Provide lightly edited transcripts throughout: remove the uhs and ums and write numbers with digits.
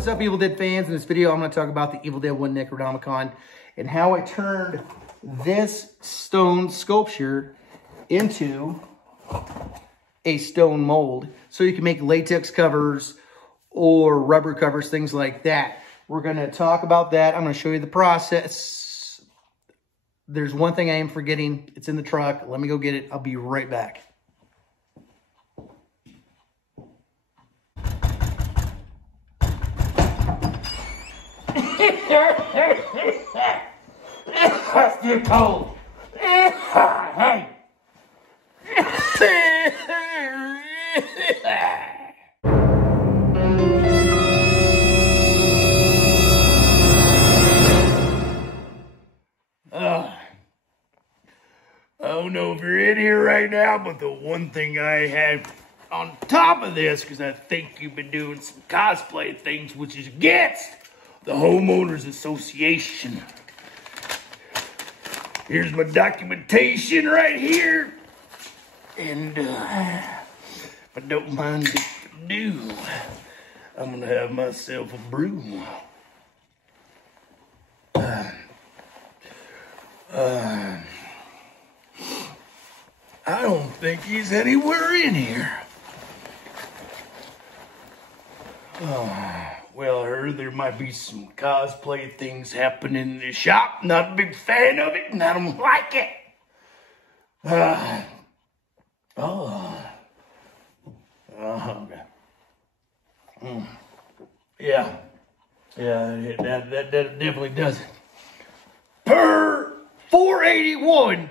is up, Evil Dead fans? In this video, I'm going to talk about the Evil Dead 1 Necronomicon and how I turned this stone sculpture into a stone mold so you can make latex covers or rubber covers, things like that. We're going to talk about that. I'm going to show you the process. There's one thing I am forgetting. It's in the truck. Let me go get it. I'll be right back. It's too cold. Hey. I don't know if you're in here right now, but the one thing I had on top of this, because I think you've been doing some cosplay things, which is against the Homeowners Association. Here's my documentation right here. And if I don't mind if I do, I'm gonna have myself a brew. I don't think he's anywhere in here. Well, I heard there might be some cosplay things happening in the shop. Not a big fan of it, and I don't like it. Okay. Yeah, that definitely does it. Per 481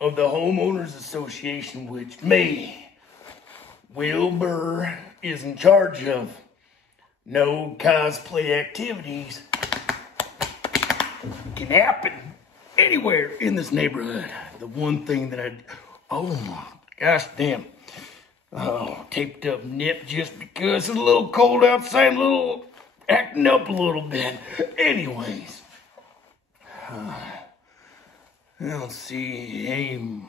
of the Homeowners Association, which Wilbur, is in charge of. No cosplay activities can happen anywhere in this neighborhood. The one thing that oh my gosh damn. Oh, taped up nip just because it's a little cold outside, acting up a little bit. Anyways, I don't see any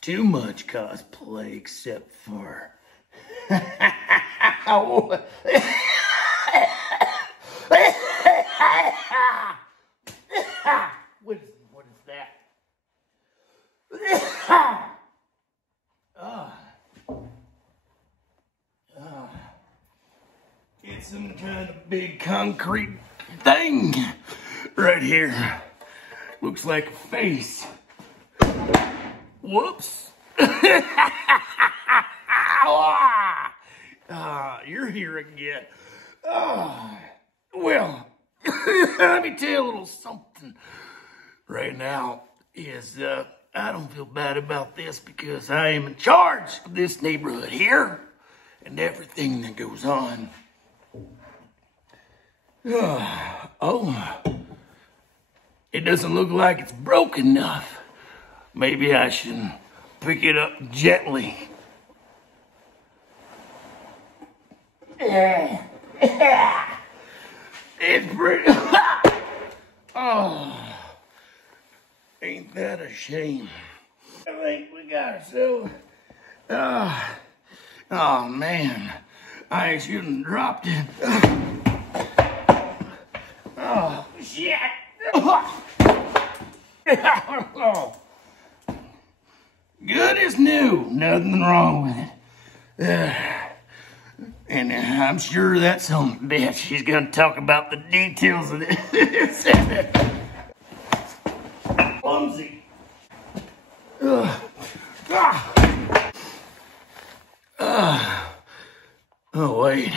too much cosplay except for what is that? It's some kind of big concrete thing right here. Looks like a face. Whoops. You're here again. Well, let me tell you a little something right now is, I don't feel bad about this because I am in charge of this neighborhood here and everything that goes on. It doesn't look like it's broken enough. Maybe I should pick it up gently. It's pretty. Ain't that a shame? I think we got ourselves. Oh man, I shouldn't have dropped it. Oh shit! Good as new, nothing wrong with it. And I'm sure that some bitch, she's gonna talk about the details of this. Clumsy. Oh, wait.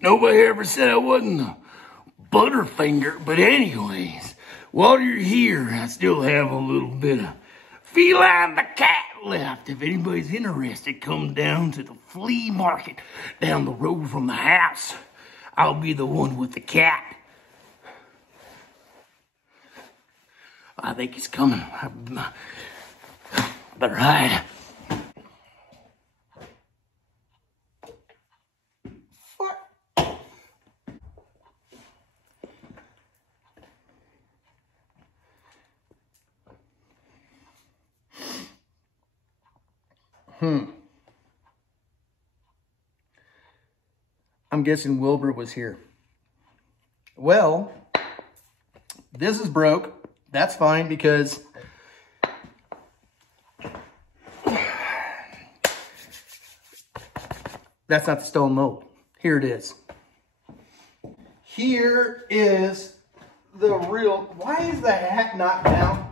Nobody ever said I wasn't a Butterfinger, but anyways, while you're here, I still have a little bit of feline the cat left. If anybody's interested, come down to the flea market down the road from the house. I'll be the one with the cat. I think he's coming. I better hide. I'm guessing Wilbur was here. Well, this is broke. That's fine because that's not the stone mold. Here it is. Here is the real, why is the hat not down?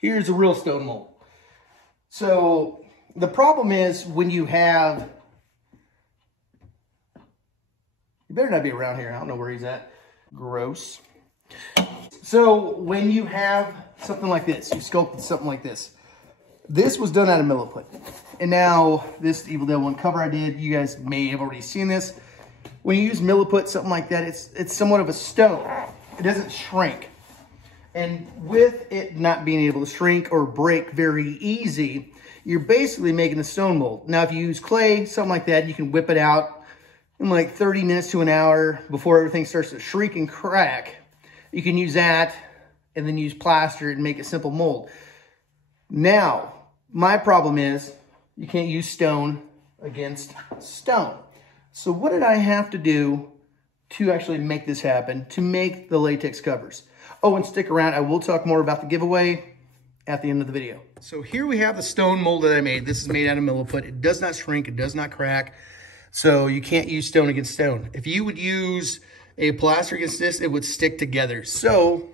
Here's the real stone mold. So the problem is when you have, you better not be around here. I don't know where he's at. Gross. So when you have something like this, you sculpted something like this. This was done out of milliput. And now this Evil Dead 1 cover I did, you guys may have already seen this. When you use milliput, something like that, it's somewhat of a stone. It doesn't shrink. And with it not being able to shrink or break very easy, you're basically making a stone mold. Now, if you use clay, something like that, you can whip it out in like 30 minutes to an hour before everything starts to shrink and crack. You can use that and then use plaster and make a simple mold. Now, my problem is you can't use stone against stone. So what did I have to do to actually make this happen, to make the latex covers? Oh, and stick around. I will talk more about the giveaway at the end of the video. So here we have the stone mold that I made. This is made out of milliput. It does not shrink. It does not crack. So you can't use stone against stone. If you would use a plaster against this, it would stick together. So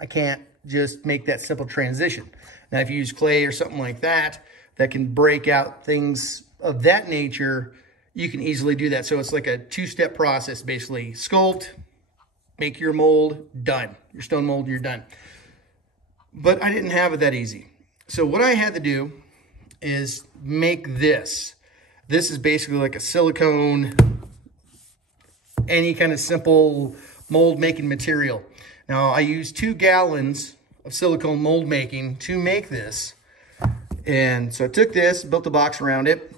I can't just make that simple transition. Now, if you use clay or something like that, that can break out things of that nature, you can easily do that. So it's like a two-step process, basically. Sculpt, make your mold, done. Your stone mold, you're done. But I didn't have it that easy. So what I had to do is make this. This is basically like a silicone, any kind of simple mold making material. Now I used 2 gallons of silicone mold making to make this. And so I took this, built a box around it,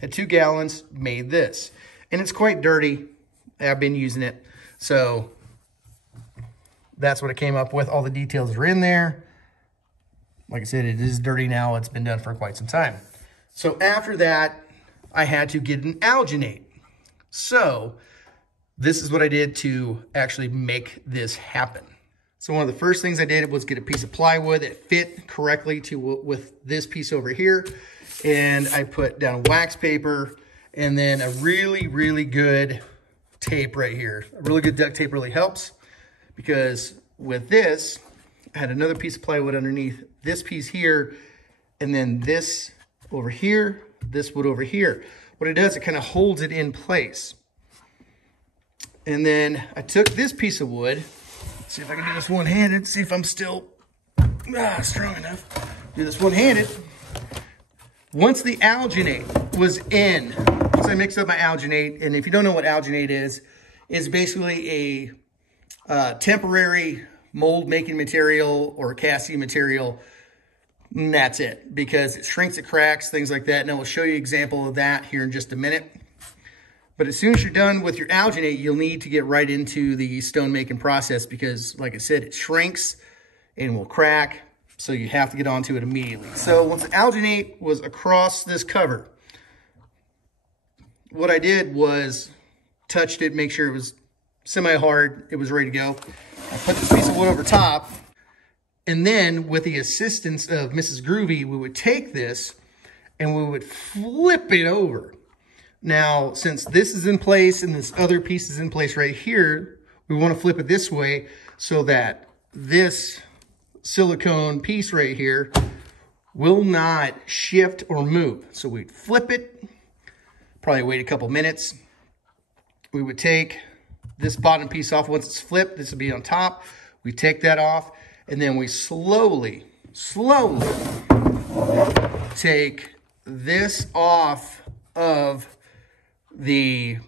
had 2 gallons, made this. And it's quite dirty. I've been using it. So that's what I came up with. All the details are in there. Like I said, it is dirty now. It's been done for quite some time. So after that, I had to get an alginate. So this is what I did to actually make this happen. So one of the first things I did was get a piece of plywood that fit correctly with this piece over here. And I put down wax paper and then a really, really good tape right here. A really good duct tape really helps because with this, I had another piece of plywood underneath this piece here, and then this over here, this wood over here. What it does, it kind of holds it in place. And then I took this piece of wood, see if I can do this one-handed, see if I'm still strong enough. Do this one-handed. Once the alginate was in, once I mixed up my alginate, and if you don't know what alginate is basically a temporary mold making material or casting material. And that's it, because it shrinks, it cracks, things like that. And I will show you an example of that here in just a minute. But as soon as you're done with your alginate, you'll need to get right into the stone making process because, like I said, it shrinks and will crack. So you have to get onto it immediately. So once the alginate was across this cover, what I did was touched it, make sure it was semi-hard, it was ready to go. I put this piece of wood over top, and then with the assistance of Mrs. Groovy, we would take this and we would flip it over. Now, since this is in place and this other piece is in place right here, we want to flip it this way so that this silicone piece right here will not shift or move. So we'd flip it, probably wait a couple minutes. We would take this bottom piece off. Once it's flipped, this would be on top. We take that off, and then we slowly take this off of the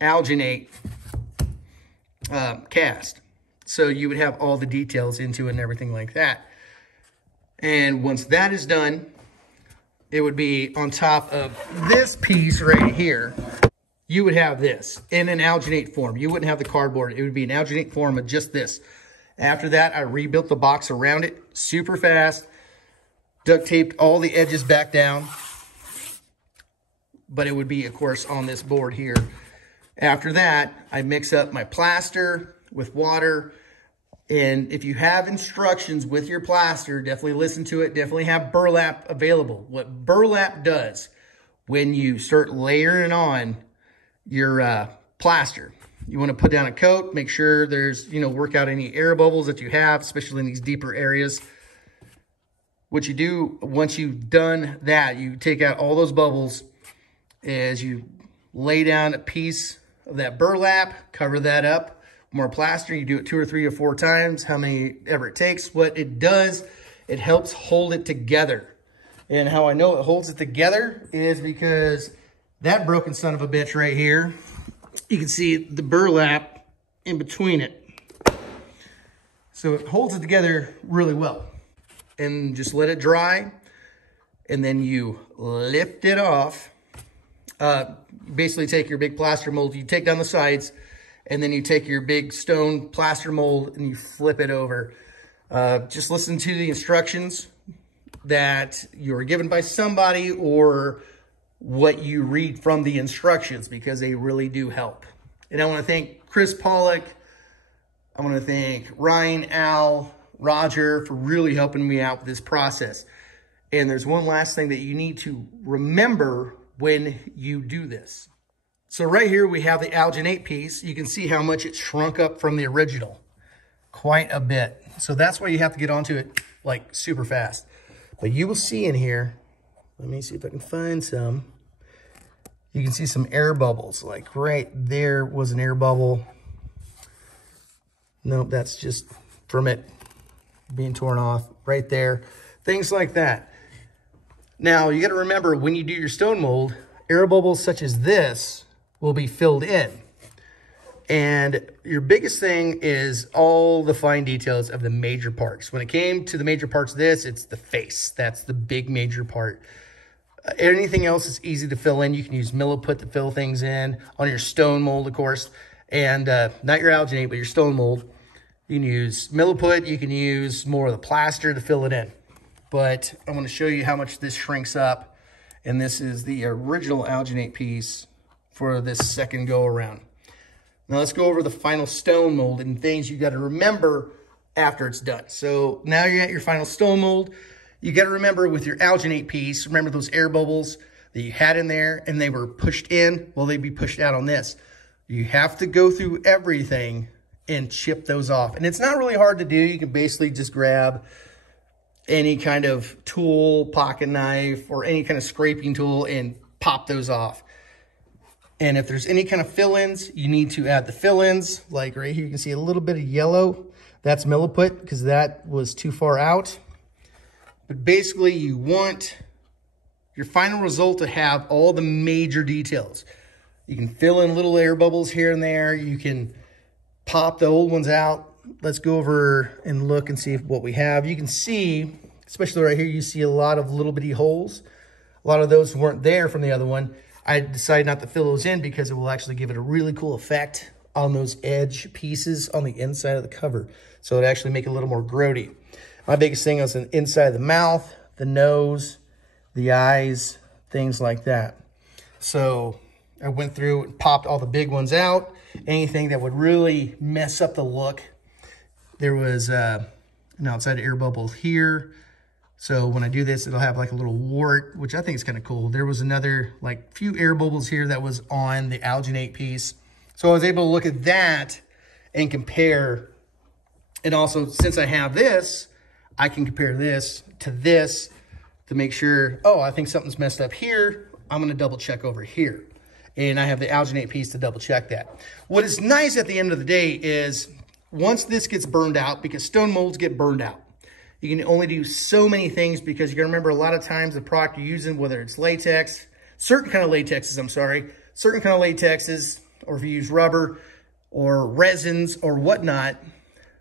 alginate cast. So you would have all the details into it and everything like that. And once that is done, it would be on top of this piece right here. you would have this in an alginate form. You wouldn't have the cardboard. It would be an alginate form of just this. After that, I rebuilt the box around it super fast, duct taped all the edges back down, but it would be, of course, on this board here. After that, I mix up my plaster with water. And if you have instructions with your plaster, definitely listen to it. Definitely have burlap available. What burlap does when you start layering on your plaster, you want to put down a coat, make sure there's, work out any air bubbles that you have, especially in these deeper areas. What you do once you've done that, you take out all those bubbles as you lay down a piece of that burlap, cover that up, more plaster. You do it 2 or 3 or 4 times, how many ever it takes. What it does, it helps hold it together. And how I know it holds it together is because that broken son of a bitch right here, you can see the burlap in between it. So it holds it together really well. And just let it dry. And then you lift it off. Basically take your big plaster mold, you take down the sides, and then you take your big stone plaster mold and you flip it over. Just listen to the instructions that you were given by somebody or what you read from the instructions, because they really do help. And I want to thank Chris Pollock. I want to thank Ryan, Al, Roger for really helping me out with this process. And there's one last thing that you need to remember when you do this. So right here we have the alginate piece. You can see how much it shrunk up from the original. Quite a bit. So that's why you have to get onto it like super fast. But you will see in here, let me see if I can find some. You can see some air bubbles. Like right there was an air bubble. Nope, that's just from it being torn off right there. Things like that. Now, you got to remember when you do your stone mold, air bubbles such as this will be filled in. And your biggest thing is all the fine details of the major parts. When it came to the major parts of this, it's the face. That's the big major part. Anything else is easy to fill in. You can use milliput to fill things in on your stone mold, of course. And not your alginate, but your stone mold. You can use milliput. You can use more of the plaster to fill it in. But I want to show you how much this shrinks up. And this is the original alginate piece for this second go around. Now let's go over the final stone mold and things you got to remember after it's done. So now you're at your final stone mold. You got to remember with your alginate piece, remember those air bubbles that you had in there and they were pushed in? Well, they'd be pushed out on this. You have to go through everything and chip those off. And it's not really hard to do. You can basically just grab any kind of tool, pocket knife, or any kind of scraping tool and pop those off. And if there's any kind of fill-ins, you need to add the fill-ins. Like right here, you can see a little bit of yellow. That's milliput because that was too far out. But basically, you want your final result to have all the major details. You can fill in little air bubbles here and there. You can pop the old ones out. Let's go over and look and see what we have. You can see, especially right here, you see a lot of little bitty holes. A lot of those weren't there from the other one. I decided not to fill those in because it will actually give it a really cool effect on those edge pieces on the inside of the cover. So it actually make it a little more grody. My biggest thing was the inside of the mouth, the nose, the eyes, things like that. So I went through and popped all the big ones out. Anything that would really mess up the look. There was an outside air bubble here. So when I do this, it'll have like a little wart, which I think is kind of cool. There was another like few air bubbles here that was on the alginate piece. So I was able to look at that and compare. And also, since I have this, I can compare this to make sure, oh, I think something's messed up here. I'm gonna double check over here. And I have the alginate piece to double check that. What is nice at the end of the day is once this gets burned out, because stone molds get burned out, you can only do so many things because you gotta remember a lot of times the product you're using, whether it's latex, certain kind of latexes, or if you use rubber or resins or whatnot,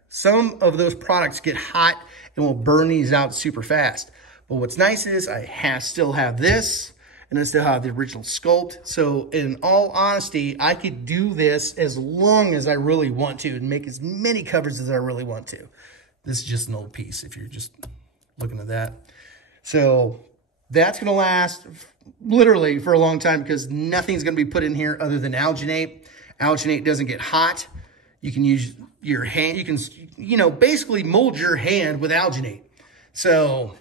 some of those products get hot and will burn these out super fast. But what's nice is I still have this, and I still have the original sculpt. So in all honesty, I could do this as long as I really want to and make as many covers as I really want to. This is just an old piece if you're just looking at that. So that's gonna last literally for a long time because nothing's gonna be put in here other than alginate. Alginate doesn't get hot. You can use your hand. You can, you know, basically mold your hand with alginate. So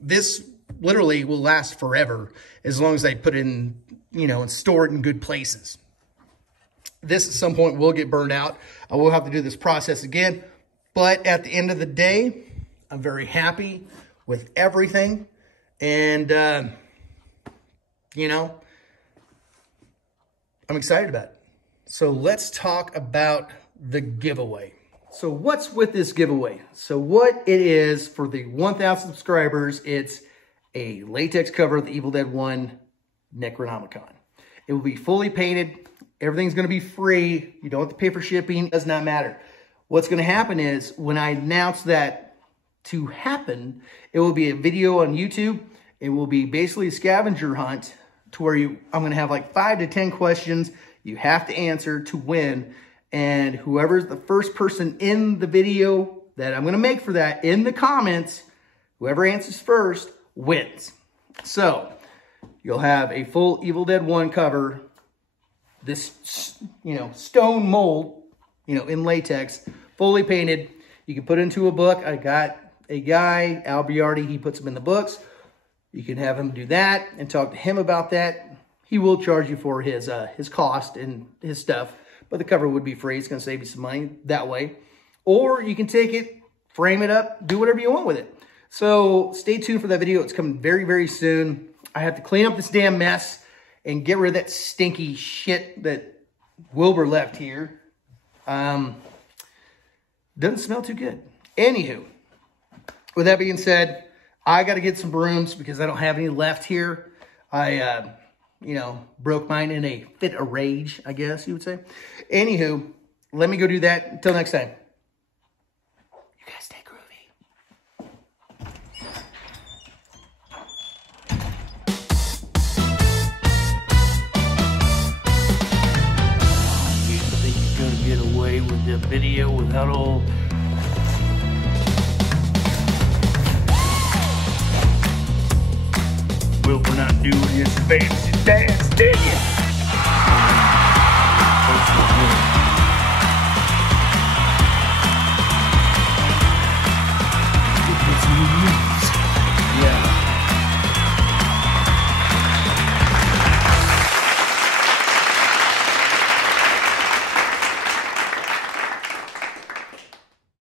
this literally will last forever as long as I put it in, you know, and store it in good places. This at some point will get burned out. I will have to do this process again. But at the end of the day, I'm very happy with everything. And, you know, I'm excited about it. So let's talk about the giveaway. So what's with this giveaway? So what it is for the 1,000 subscribers, it's a latex cover of the Evil Dead 1 Necronomicon. It will be fully painted. Everything's going to be free. You don't have to pay for shipping. It does not matter. What's going to happen is when I announce that to happen, it will be a video on YouTube. It will be basically a scavenger hunt to where I'm going to have like 5 to 10 questions you have to answer to win. And whoever's the first person in the video that I'm going to make for that in the comments, whoever answers first wins. So you'll have a full Evil Dead 1 cover, this, you know, stone mold, you know, in latex, fully painted. You can put it into a book. I got a guy, Al Biardi, he puts them in the books. You can have him do that and talk to him about that. He will charge you for his cost and his stuff, but the cover would be free. It's going to save you some money that way. Or you can take it, frame it up, do whatever you want with it. So stay tuned for that video. It's coming very, very soon. I have to clean up this damn mess and get rid of that stinky shit that Wilbur left here. Doesn't smell too good. Anywho, with that being said, I got to get some brooms because I don't have any left here. I, you know, broke mine in a fit of rage, I guess you would say. Anywho, let me go do that. Until next time. You guys stay groovy. You think you're gonna get away with the video without all... Well, we're not doing his fancy dance, did you?